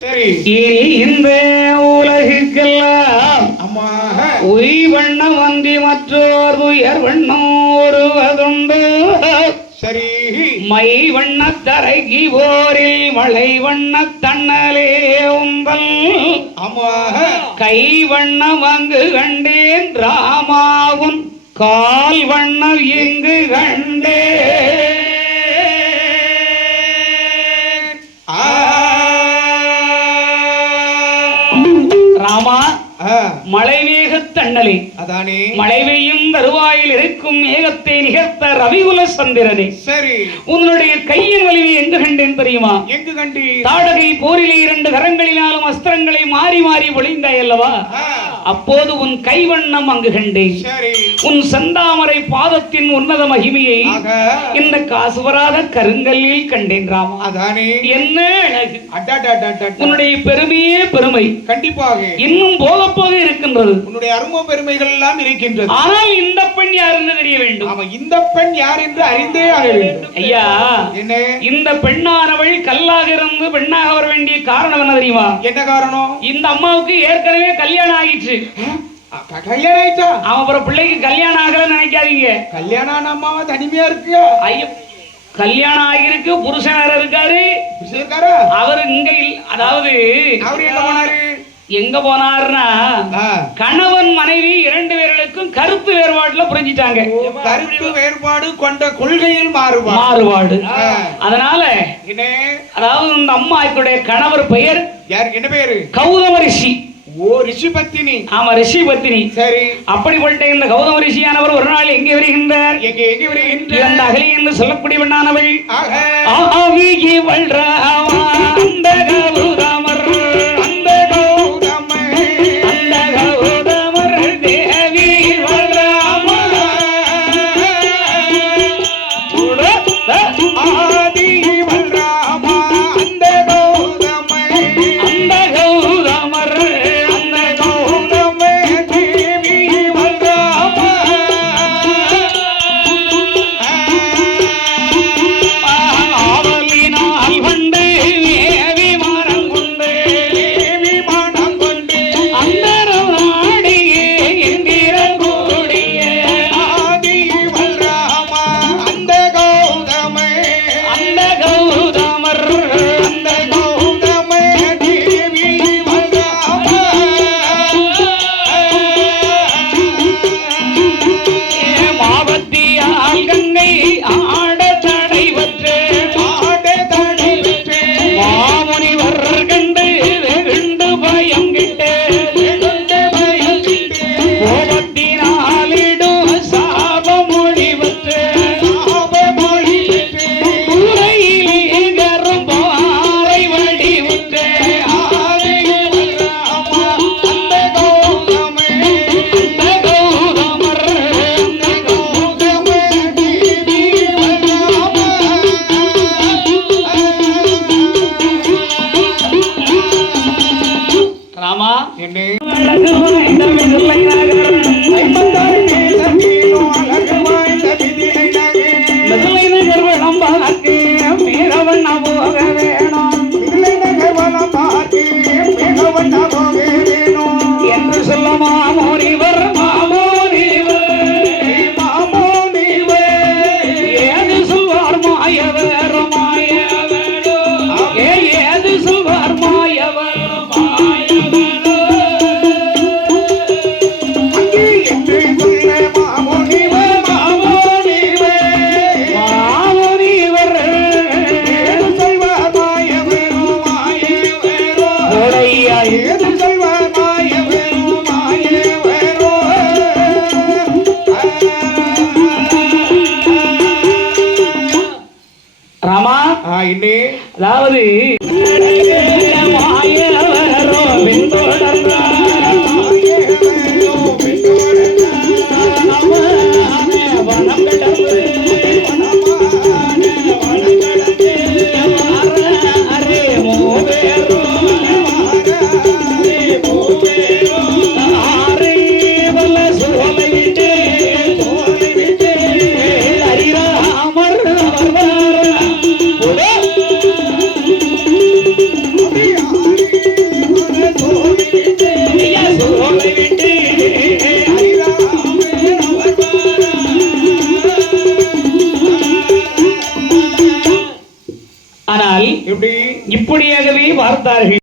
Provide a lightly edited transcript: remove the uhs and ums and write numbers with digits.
இந்த உலகுக்கெல்லாம் உய்வண்ண வந்தி மற்றோர் உயர் வண்ணம் ஒருவதுண்டு. சரி, மை வண்ண தரைகி போரில் மலை வண்ண தன்னலே உந்தல். கை வண்ண வங்கு கண்டேன் ராமாவும் கால் வண்ணம் இங்கு கண்டே. ராமா, மழை மேக தன்னலே, அதானே மழை பெய்யும் தருவாயில் இருக்கும் மேகத்தை நிகழ்த்த ரவிகுல சந்திரனே. சரி, உன்னுடைய கையின் வலிமை எங்கு கண்டேன் தெரியுமா? எங்கு கண்டி? தாடகை போரிலே 2 கரங்களினாலும் அஸ்திரங்களை மாறி மாறி பொழிந்தாய் அல்லவா? அப்போது உன் கைவண்ணம் அங்கு கண்டேன். உன் செந்தாமரை பாதத்தின் உன்னத மகிமையை இந்த காசு வராத கருங்கல்லில் கண்டேன். ராமா, அதானே என்ன அழகு! உன்னுடைய பெருமையே பெருமை, கண்டிப்பாக இன்னும் போக போக இருக்கின்றது. உன்னுடைய அரும பெருமைகள் எல்லாம் இருக்கின்றது. ஆனால் இந்த பெண் யார் என்று தெரிய வேண்டும். ஆமா, இந்த பெண் யார் என்று அறிந்தே ஆக வேண்டும். ஐயா, என்ன இந்த பெண்ணானவள் கல்லாக இருந்து பெண்ணாக வர வேண்டிய காரணம் என்ன தெரியுமா? என்ன காரணம்? இந்த அம்மாவுக்கு ஏற்கனவே கல்யாணம் ஆயிடுச்சு. கல்யாணம் ஆயிடுச்சா? அவன் அப்புறம் பிள்ளைக்கு கல்யாணம் ஆகலன்னு நினைக்காதீங்க. கல்யாணம் ஆன அம்மாவா தனிமையா இருக்கு? ஐயோ, கல்யாணம் ஆகிருக்கு, புருஷன் வேற இருக்காரு. அவரு இங்க அதாவது அவரு எங்க போனாரு? எங்க போனாருன்னா, கணவன் மனைவி 2 பேர்களுக்கும் கருத்து வேறுபாடுல புரிஞ்சிட்டாங்க. கருத்து வேறுபாடு கொண்ட கொள்கையில் மாறுபாடு. அதனால அதாவது இந்த அம்மாவுடைய கணவர் பெயர் யார்? என்ன பேரு? கௌதம ரிஷி. ஓ, ரிஷி பத்தினி. ஆமா, ரிஷி பத்தினி. சரி, அப்படிப்பட்ட இந்த கௌதம ரிஷியானவர் ஒரு நாள் எங்கே வருகின்றார்? எங்கே வருகின்றார்? இந்த அகலி என்று சொல்லக்கூடிய பெண்ணானவள் அதாவது ஆனால் எப்படி இப்படியாகவே பார்த்தார்கள்.